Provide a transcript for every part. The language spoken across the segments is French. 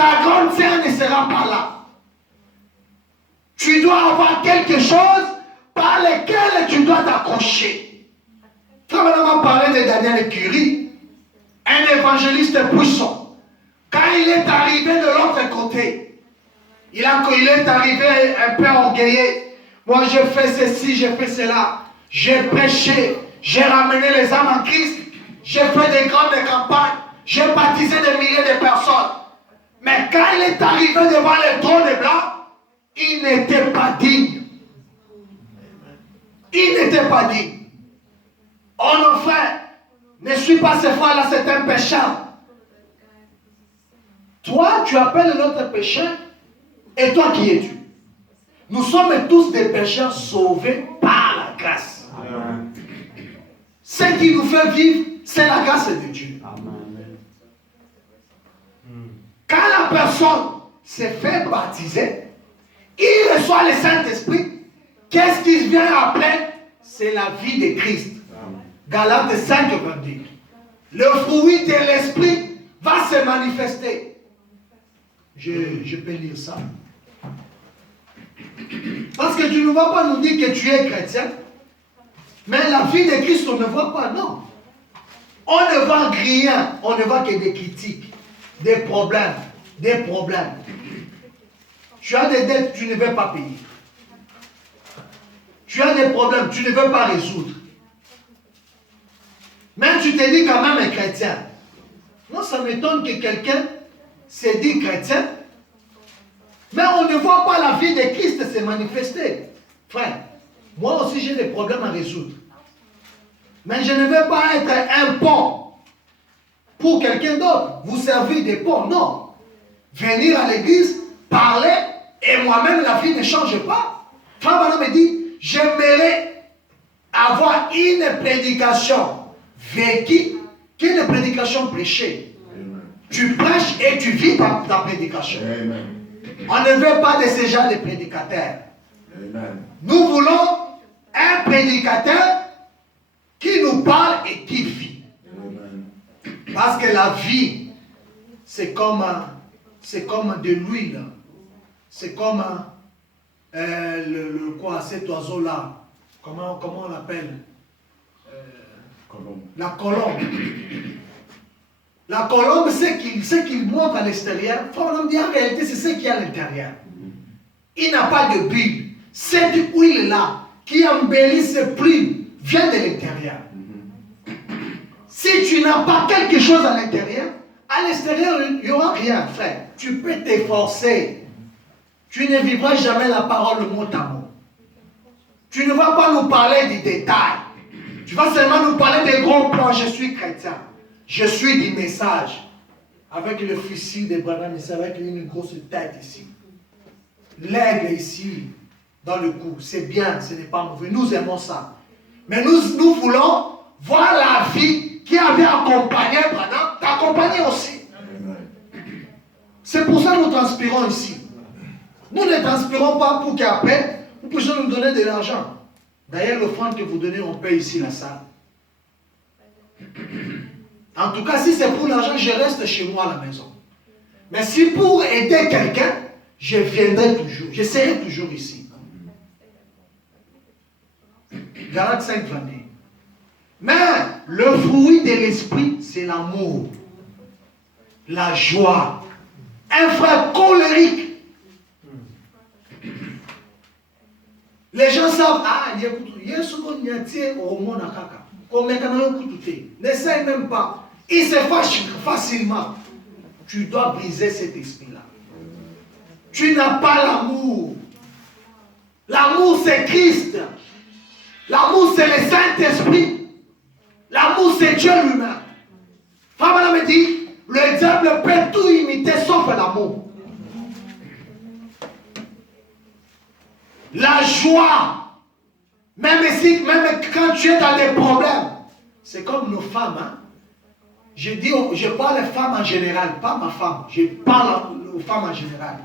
Ta grande sœur ne sera pas là. Tu dois avoir quelque chose par lequel tu dois t'accrocher. Frère, on va parler de Daniel Curie, un évangéliste puissant. Quand il est arrivé de l'autre côté, il est arrivé un peu orgueillé. Moi, je fais ceci, je fais cela. J'ai prêché, j'ai ramené les âmes en Christ, j'ai fait des grandes campagnes, j'ai baptisé des milliers de personnes. Mais quand il est arrivé devant le trône de blanc, il n'était pas digne. Il n'était pas digne. Oh non, frère, ne suis pas ce frère-là, c'est un pécheur. Toi, tu appelles notre pécheur, et toi qui es-tu? Nous sommes tous des pécheurs sauvés par la grâce. Amen. Ce qui nous fait vivre, c'est la grâce de Dieu. Amen. Quand la personne se fait baptiser, il reçoit le Saint-Esprit. Qu'est-ce qu'il vient après? C'est la vie de Christ. Galates 5, 22. Le fruit de l'Esprit va se manifester. Je peux lire ça. Parce que tu ne vas pas nous dire que tu es chrétien, mais la vie de Christ, on ne voit pas, non. On ne voit rien, on ne voit que des critiques, des problèmes, des problèmes. Tu as des dettes, tu ne veux pas payer. Tu as des problèmes, tu ne veux pas résoudre. Même tu te dis quand même un chrétien. Moi, ça m'étonne que quelqu'un se dit chrétien, mais on ne voit pas la vie de Christ se manifester. Frère, moi aussi j'ai des problèmes à résoudre. Mais je ne veux pas être un pont pour quelqu'un d'autre. Vous servir des ponts, non. Venir à l'église, parler, et moi-même la vie ne change pas. Frère Branham me dit, j'aimerais avoir une prédication vécue qu'une prédication prêchée. Amen. Tu prêches et tu vis ta prédication. Amen. On ne veut pas de ce genre de prédicateurs. Amen. Nous voulons un prédicateur qui nous parle et qui vit. Amen. Parce que la vie, c'est comme de l'huile. C'est comme cet oiseau-là. Comment on l'appelle? La colombe. La colombe, ce qu'il montre à l'extérieur, on dit en réalité, c'est ce qu'il y a à l'intérieur. Il n'a pas de bulle. Cette huile-là, qui embellit ses plumes, vient de l'intérieur. Si tu n'as pas quelque chose à l'intérieur, à l'extérieur, il n'y aura rien, frère. Tu peux t'efforcer. Tu ne vivras jamais la parole mot à mot. Tu ne vas pas nous parler des détails. Tu vas seulement nous parler des gros plans. Je suis chrétien. Je suis du message. Avec le fusil de Branham, avec une grosse tête ici. L'aigle ici, dans le cou. C'est bien, ce n'est pas mauvais. Nous aimons ça. Mais nous voulons voir la vie qui avait accompagné Branham, t'accompagner aussi. C'est pour ça que nous transpirons ici. Nous ne transpirons pas pour qu'après, vous puissiez nous donner de l'argent. D'ailleurs, l'offrande que vous donnez, on paye ici la salle. En tout cas, si c'est pour l'argent, je reste chez moi à la maison. Mais si pour aider quelqu'un, je viendrai toujours. Je serai toujours ici. Galates 5, 22. Mais le fruit de l'esprit, c'est l'amour, la joie. Un frère colérique. Les gens savent, n'essaye même pas. Il se fâche facilement. Tu dois briser cet esprit-là. Tu n'as pas l'amour. L'amour, c'est Christ. L'amour, c'est le Saint-Esprit. L'amour, c'est Dieu lui-même. Frère me dit, le diable peut tout imiter sauf l'amour. La joie, même quand tu es dans des problèmes, c'est comme nos femmes. Hein? Je parle des femmes en général, pas ma femme. Je parle aux femmes en général.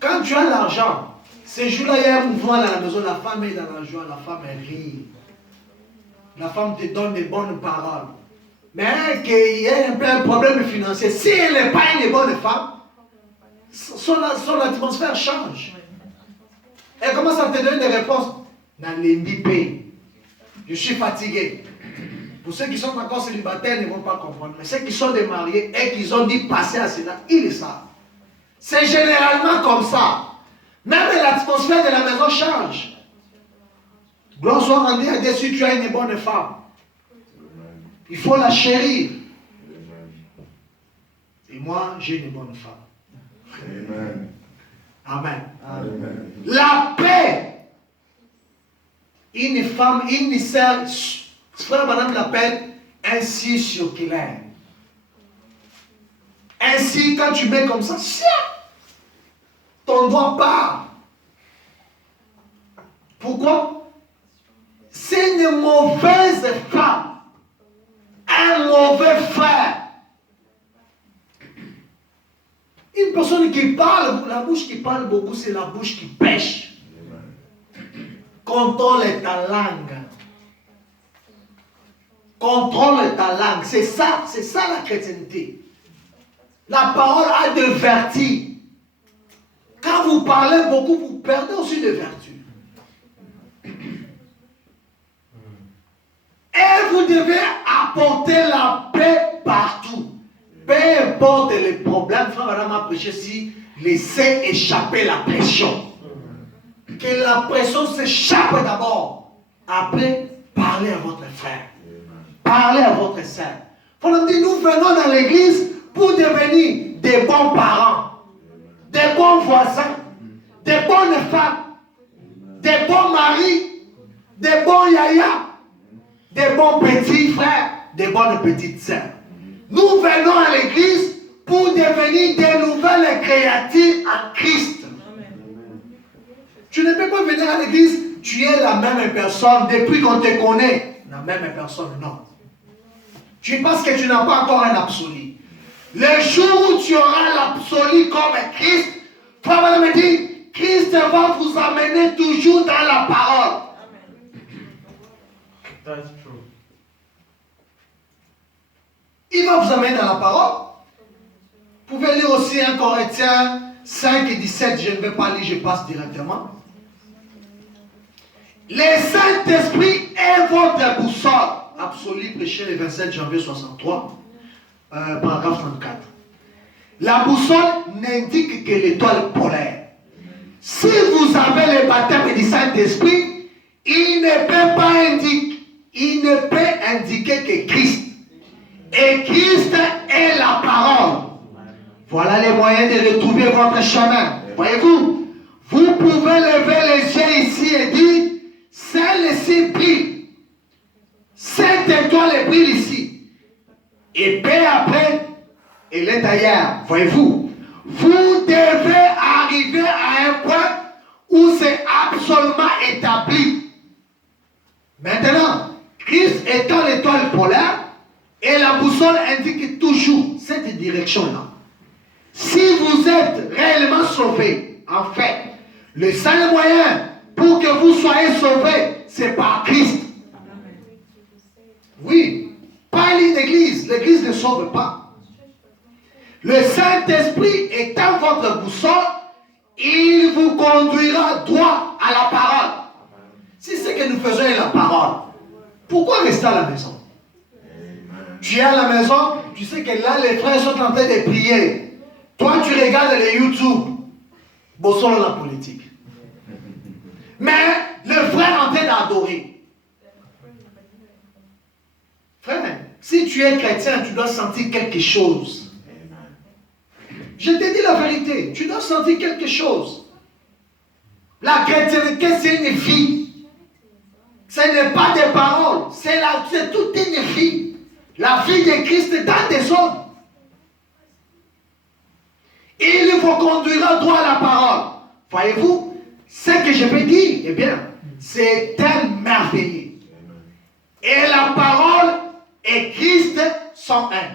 Quand tu as l'argent, ces jours-là, il y a un mouvement dans la maison, la femme est dans la joie, la femme elle rit. La femme te donne des bonnes paroles. Mais qu'il y ait un peu un problème financier, si elle n'est pas une bonne femme, son atmosphère change. Elle commence à te donner des réponses. Je suis fatigué. Pour ceux qui sont encore célibataires, ils ne vont pas comprendre. Mais ceux qui sont des mariés et qui ont dit passer à cela, ils le savent. C'est généralement comme ça. Même l'atmosphère de la maison change. Gloire soit rendue à Dieu si tu as une bonne femme. Il faut la chérir. Et moi, j'ai une bonne femme. Amen. Amen. Amen. La paix. Une femme, une sœur, frère madame l'appelle ainsi circulaire. Ainsi, quand tu mets comme ça, ton doigt part. Pourquoi? C'est une mauvaise femme, un mauvais frère. Une personne qui parle, la bouche qui parle beaucoup, c'est la bouche qui pêche. Contrôle ta langue. Contrôle ta langue. C'est ça la chrétienté. La parole a de vertu. Quand vous parlez beaucoup, vous perdez aussi de vertu. Et vous devez apporter la paix partout. Peu importe les problèmes, frère madame a prêché si laissez échapper la pression. Que la pression s'échappe d'abord. Après, parlez à votre frère. Parlez à votre sœur. Nous venons dans l'église pour devenir des bons parents, des bons voisins, des bonnes femmes, des bons maris, des bons yaya, des bons petits frères, des bonnes petites sœurs. Nous venons à l'église pour devenir des nouvelles créatures en Christ. Tu ne peux pas venir à l'église, tu es la même personne depuis qu'on te connaît. La même personne, non. Tu penses que tu n'as pas encore un absolu. Le jour où tu auras l'absolu comme Christ, Frère me dit, Christ va vous amener toujours dans la parole. That's true. Il va vous amener dans la parole. Vous pouvez lire aussi 1 Corinthiens 5 et 17, je ne vais pas lire, je passe directement. Le Saint-Esprit est votre boussole. Absolu, prêché le 27 janvier 63, paragraphe 34. La boussole n'indique que l'étoile polaire. Si vous avez le baptême du Saint-Esprit, il ne peut indiquer que Christ. Et Christ est la parole. Voilà les moyens de retrouver votre chemin. Voyez-vous, vous pouvez lever les yeux ici et dire, celle-ci brille. Cette étoile brille ici. Et peu après, elle est ailleurs. Voyez-vous, vous devez arriver à un point où c'est absolument établi. Maintenant, Christ étant l'étoile polaire, et la boussole indique toujours cette direction-là. Si vous êtes réellement sauvé, en fait, le seul moyen pour que vous soyez sauvé, c'est par Christ. Oui, pas l'église. L'église ne sauve pas. Le Saint-Esprit étant votre boussole, il vous conduira droit à la parole. Si ce que nous faisons est la parole, pourquoi rester à la maison? Tu es à la maison, tu sais que là les frères sont en train de prier. Toi tu regardes les YouTube. Bossons la politique. Mais le frère est en train d'adorer. Frère, si tu es chrétien, tu dois sentir quelque chose. Je te dis la vérité, tu dois sentir quelque chose. La chrétienté, c'est une vie. Ce n'est pas des paroles, c'est toute une vie. La vie de Christ dans des hommes. Il vous conduira droit à la parole. Voyez-vous, ce que je peux dire, eh bien, c'est un merveilleux. Et la parole et Christ sont un.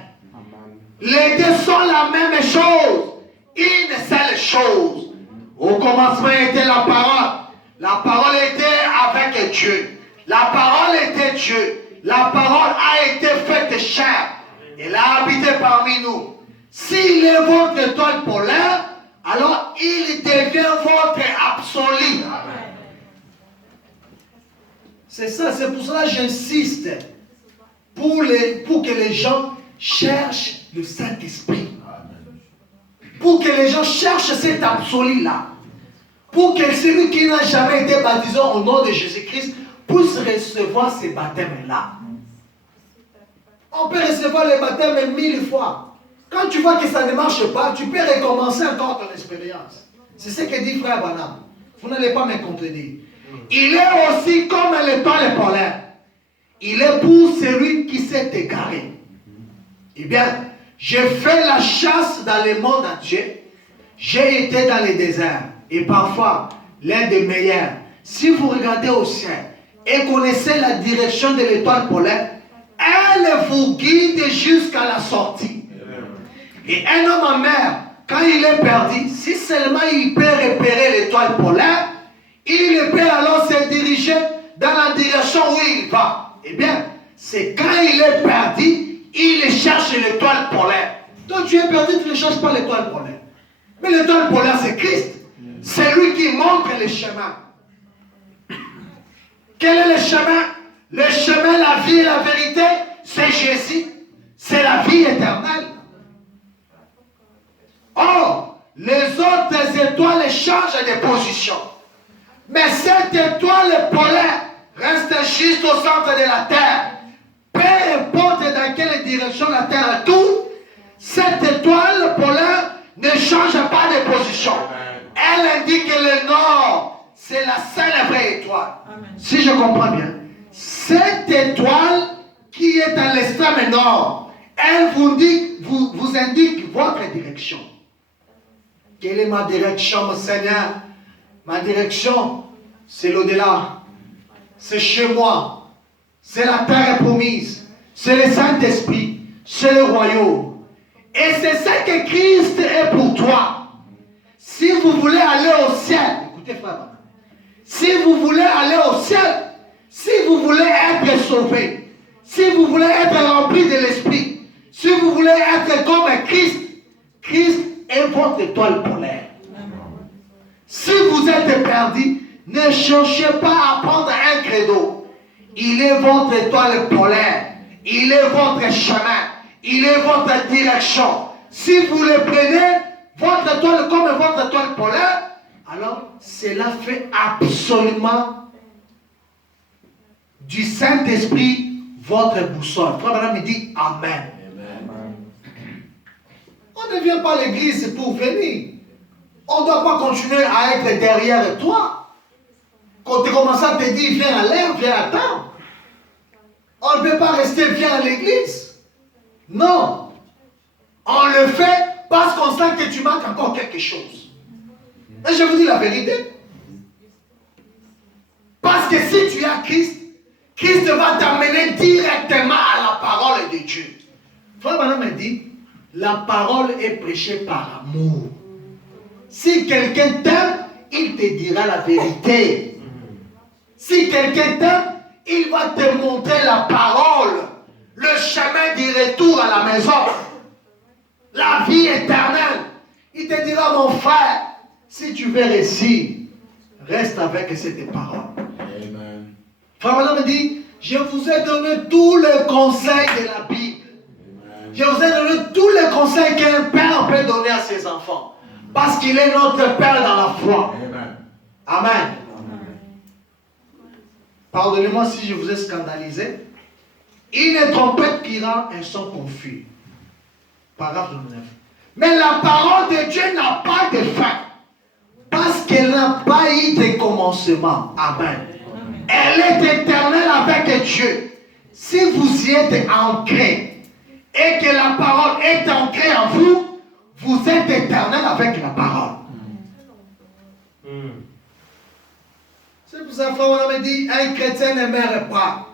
Les deux sont la même chose. Une seule chose. Au commencement était la parole. La parole était avec Dieu. La parole était Dieu. La parole a été faite chair. Elle a habité parmi nous. S'il est votre étoile polaire, alors ça, c'est pour cela que j'insiste pour que les gens cherchent le Saint-Esprit. Pour que les gens cherchent cet absolu-là. Pour que celui qui n'a jamais été baptisé au nom de Jésus-Christ puisse recevoir ces baptêmes-là. On peut recevoir les baptêmes 1000 fois. Quand tu vois que ça ne marche pas, tu peux recommencer encore ton expérience. C'est ce que dit frère Branham. Vous n'allez pas me contredire. Il est aussi comme l'étoile polaire. Il est pour celui qui s'est égaré. Eh bien, j'ai fait la chasse dans le monde entier. J'ai été dans les déserts. Et parfois, l'un des meilleurs. Si vous regardez au ciel et connaissez la direction de l'étoile polaire, elle vous guide jusqu'à la sortie. Et un homme en mer, quand il est perdu, si seulement il peut repérer l'étoile polaire, il peut alors se diriger dans la direction où il va. Eh bien, c'est quand il est perdu, il cherche l'étoile polaire. Donc tu es perdu, tu ne cherches pas l'étoile polaire. Mais l'étoile polaire, c'est Christ. C'est lui qui montre le chemin. Quel est le chemin? Le chemin, la vie et la vérité, c'est Jésus. C'est la vie éternelle. Or, les autres étoiles changent de position. Mais cette étoile polaire reste juste au centre de la terre. Peu importe dans quelle direction la terre tourne, cette étoile polaire ne change pas de position. Elle indique que le nord, c'est la seule vraie étoile. Amen. Si je comprends bien, cette étoile qui est à l'extrême nord, elle vous indique votre direction. Quelle est ma direction, mon Seigneur? Ma direction, c'est l'au-delà. C'est chez moi. C'est la terre promise. C'est le Saint-Esprit. C'est le royaume. Et c'est ça que Christ est pour toi. Si vous voulez aller au ciel, écoutez frère, si vous voulez aller au ciel, si vous voulez être sauvé, si vous voulez être rempli de l'Esprit, si vous voulez être comme Christ, Christ est votre étoile polaire. Si vous êtes perdu, ne cherchez pas à prendre un credo. Il est votre étoile polaire. Il est votre chemin. Il est votre direction. Si vous le prenez, votre étoile comme votre étoile polaire, alors cela fait absolument du Saint-Esprit votre boussole. Frère Branham me dit Amen. On ne vient pas à l'église pour venir. On ne doit pas continuer à être derrière toi. Quand tu commences à te dire viens à l'air, viens à temps. On ne peut pas rester viens à l'église. Non. On le fait parce qu'on sent que tu manques encore quelque chose. Et je vous dis la vérité. Parce que si tu as Christ, Christ va t'amener directement à la parole de Dieu. Frère Branham me dit, la parole est prêchée par amour. Si quelqu'un t'aime, il te dira la vérité. Si quelqu'un t'aime, il va te montrer la parole, le chemin du retour à la maison, la vie éternelle. Il te dira, mon frère, si tu veux réussir, reste avec cette parole. Amen. Frère Branham me dit, je vous ai donné tous les conseils de la Bible. Amen. Je vous ai donné tous les conseils qu'un père peut donner à ses enfants. Parce qu'il est notre Père dans la foi. Amen. Amen. Amen. Pardonnez-moi si je vous ai scandalisé. Une trompette qui rend un son confus. Paragraphe 9. Mais la parole de Dieu n'a pas de fin. Parce qu'elle n'a pas eu de commencement. Amen. Elle est éternelle avec Dieu. Si vous y êtes ancré et que la parole est ancrée en vous, vous êtes éternel avec la parole. C'est pour ça que Frère Branham dit, un chrétien ne meurt pas.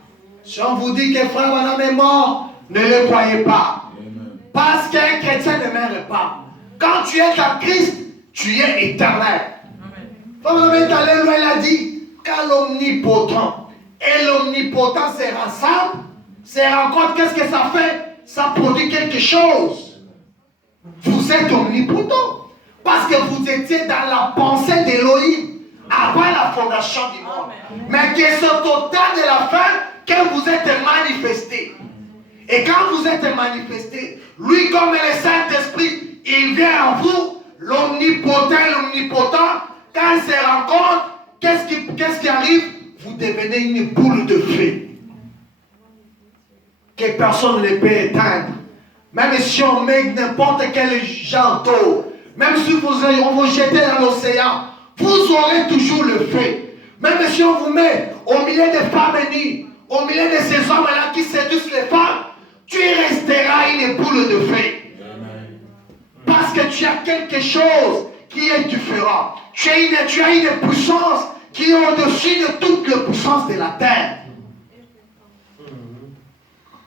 Si on vous dit que Frère Branham est mort, ne le croyez pas. Parce qu'un chrétien ne meurt pas. Quand tu es en Christ, tu es éternel. Frère Branham est allé loin, il a dit, quand l'omnipotent et l'omnipotent se rassemblent, se rencontrent, qu'est-ce que ça fait? Ça produit quelque chose. Vous êtes omnipotent. Parce que vous étiez dans la pensée d'Élohim. avant la fondation du monde. Mais que c'est au temps de la fin que vous êtes manifestés. Et quand vous êtes manifestés, lui comme le Saint-Esprit, il vient en vous, l'omnipotent et l'omnipotent, quand ils se rencontrent, qu'est-ce qui arrive? Vous devenez une boule de feu que personne ne peut éteindre. Même si on met n'importe quel genre d'eau, même si on vous jette dans l'océan, vous aurez toujours le feu. Même si on vous met au milieu des femmes nues, au milieu de ces hommes-là qui séduisent les femmes, tu resteras une boule de feu. Parce que tu as quelque chose qui est différent. Tu as une puissance qui est au-dessus de toute la puissance de la terre.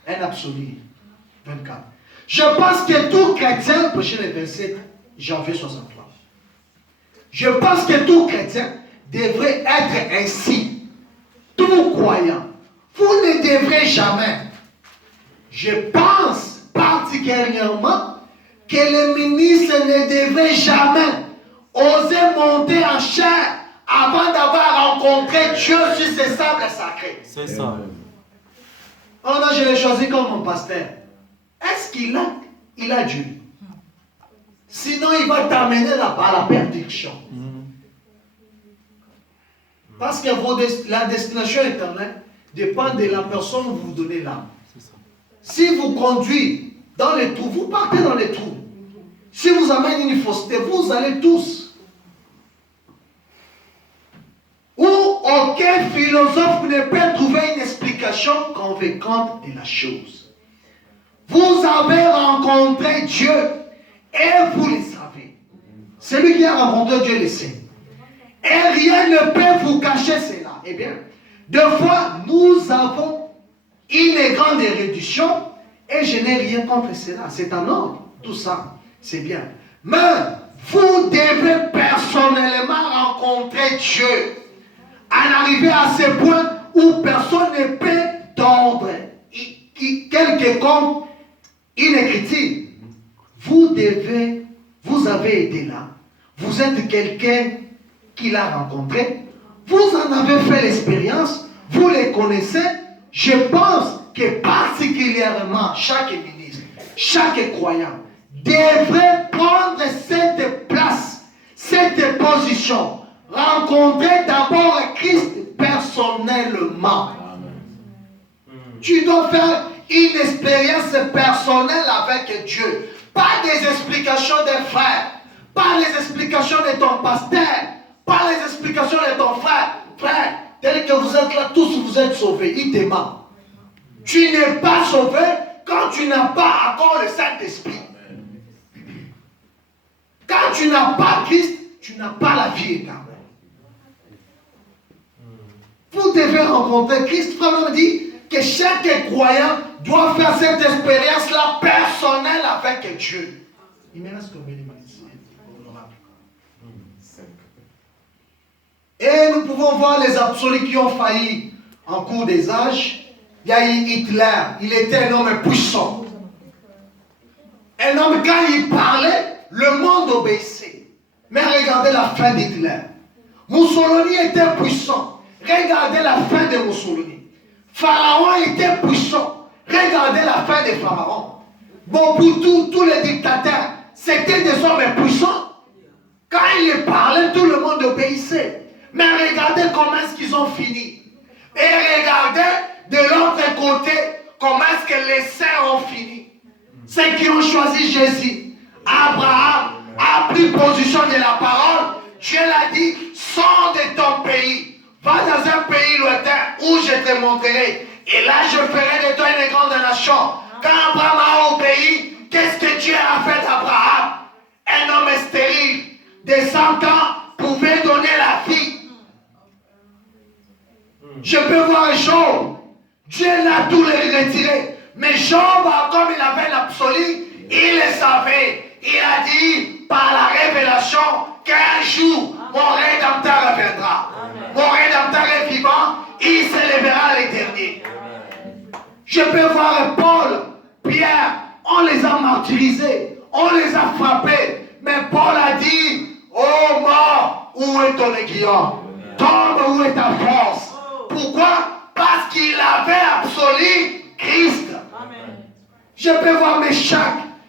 Un absolu. 24. Je pense que tout chrétien, prochain verset, janvier 63. Je pense que tout chrétien devrait être ainsi. Tout croyant. Vous ne devrez jamais. Je pense particulièrement que les ministres ne devraient jamais oser monter en chair avant d'avoir rencontré Dieu sur ses sables sacrés. C'est ça. Oh non, je l'ai choisi comme mon pasteur. Est-ce qu'il a Dieu? Sinon, il va t'amener à la perdition. Parce que la destination éternelle dépend de la personne où vous donnez l'âme. Si vous conduisez dans les trous, vous partez dans les trous. Si vous amenez une fausseté, vous allez tous. Ou aucun philosophe ne peut trouver une explication convaincante de la chose. Vous avez rencontré Dieu et vous le savez. Celui qui a rencontré Dieu le sait. Et rien ne peut vous cacher cela. Eh bien, deux fois, nous avons une grande réduction et je n'ai rien contre cela. C'est en ordre. Tout ça, c'est bien. Mais vous devez personnellement rencontrer Dieu. En arriver à ce point où personne ne peut tordre quelconque une écriture. Vous avez été là. Vous êtes quelqu'un qui l'a rencontré. Vous en avez fait l'expérience. Vous les connaissez. Je pense que particulièrement chaque ministre, chaque croyant devrait prendre cette place, cette position. Rencontrer d'abord Christ personnellement. Tu dois faire une expérience personnelle avec Dieu. Pas des explications des frères. Pas les explications de ton pasteur. Pas les explications de ton frère. Frère, tel que vous êtes là, tous vous êtes sauvés. Il te ment. Tu n'es pas sauvé quand tu n'as pas encore le Saint-Esprit. Quand tu n'as pas Christ, tu n'as pas la vie éternelle. Vous devez rencontrer Christ. Frère dit que chaque croyant doit faire cette expérience-là personnelle avec Dieu. Il me reste combien de minutes? Et nous pouvons voir les absolus qui ont failli en cours des âges. Il y a eu Hitler. Il était un homme puissant. Un homme, quand il parlait, le monde obéissait. Mais regardez la fin d'Hitler. Mussolini était puissant. Regardez la fin de Mussolini. Pharaon était puissant. Regardez la fin de Pharaon. Bon, pour tous les dictateurs, c'était des hommes puissants. Quand ils parlaient, tout le monde obéissait. Mais regardez comment est-ce qu'ils ont fini. Et regardez de l'autre côté comment est-ce que les saints ont fini. Ceux qui ont choisi Jésus. Abraham a pris position de la parole. Dieu l'a dit, sors de ton pays. Va dans un pays lointain où je te montrerai. Et là, je ferai de toi une grande nation. Quand Abraham a obéi, qu'est-ce que Dieu a fait d'Abraham? Un homme stérile de 100 ans pouvait donner la vie. Je peux voir Job. Dieu l'a tout retiré. Mais Job, comme il avait l'absolu, il le savait. Il a dit par la révélation qu'un jour, mon Rédempteur reviendra. Mon Rédempteur est vivant, il s'élèvera à l'éternité. Je peux voir Paul, Pierre, on les a martyrisés, on les a frappés. Mais Paul a dit, oh mort, où est ton aiguillon? où est ta force. Pourquoi? Parce qu'il avait absolu Christ. Je peux voir Meshach,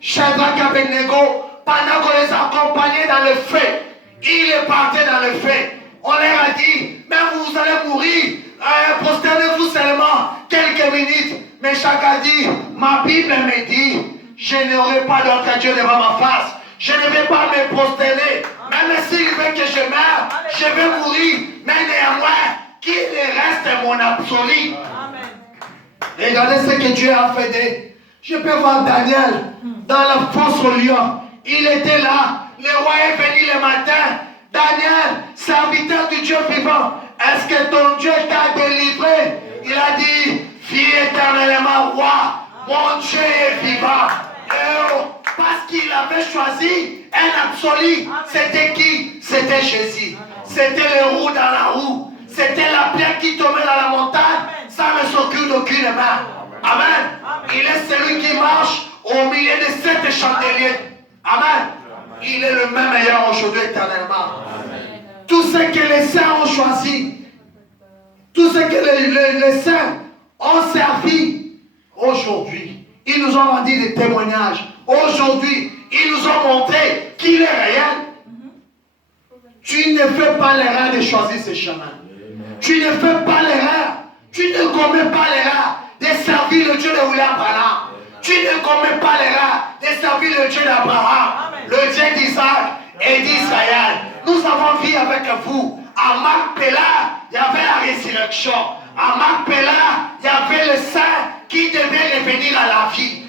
Shadrach, Abednego, pendant qu'on les accompagnait dans le feu. Il est parti dans le feu. On leur a dit, mais vous allez mourir. Prosternez-vous seulement quelques minutes. Meshach a dit, ma Bible me dit, je n'aurai pas d'autre Dieu devant ma face. Je ne vais pas me prosterner. Même s'il veut que je meure, je vais mourir. Mais néanmoins, qu'il reste mon absolu. Regardez ce que Dieu a fait. Je peux voir Daniel dans la fosse au lion. Il était là. Le roi est venu le matin. Daniel, serviteur du Dieu vivant, est-ce que ton Dieu t'a délivré? Il a dit, vis éternellement, roi, mon Dieu est vivant. Parce qu'il avait choisi un absolu. C'était qui? C'était Jésus. C'était le roue dans la roue. C'était la pierre qui tombait dans la montagne sans ne s'occuper d'aucune main. Amen. Il est celui qui marche au milieu de 7 chandeliers. Amen. Il est le même meilleur aujourd'hui éternellement. Tout ce que les saints ont choisi, tout ce que les saints ont servi aujourd'hui, ils nous ont rendu des témoignages. Aujourd'hui, ils nous ont montré qu'il est réel. Tu ne fais pas l'erreur de choisir ce chemin. Tu ne fais pas l'erreur. Tu ne commets pas l'erreur de servir le Dieu de William Branham. Tu ne commets pas l'erreur de servir le Dieu d'Abraham, le Dieu d'Isaac et d'Israël. Nous avons vu avec vous. À Macpéla, il y avait la résurrection. À Macpéla, il y avait le saint qui devait revenir à la vie.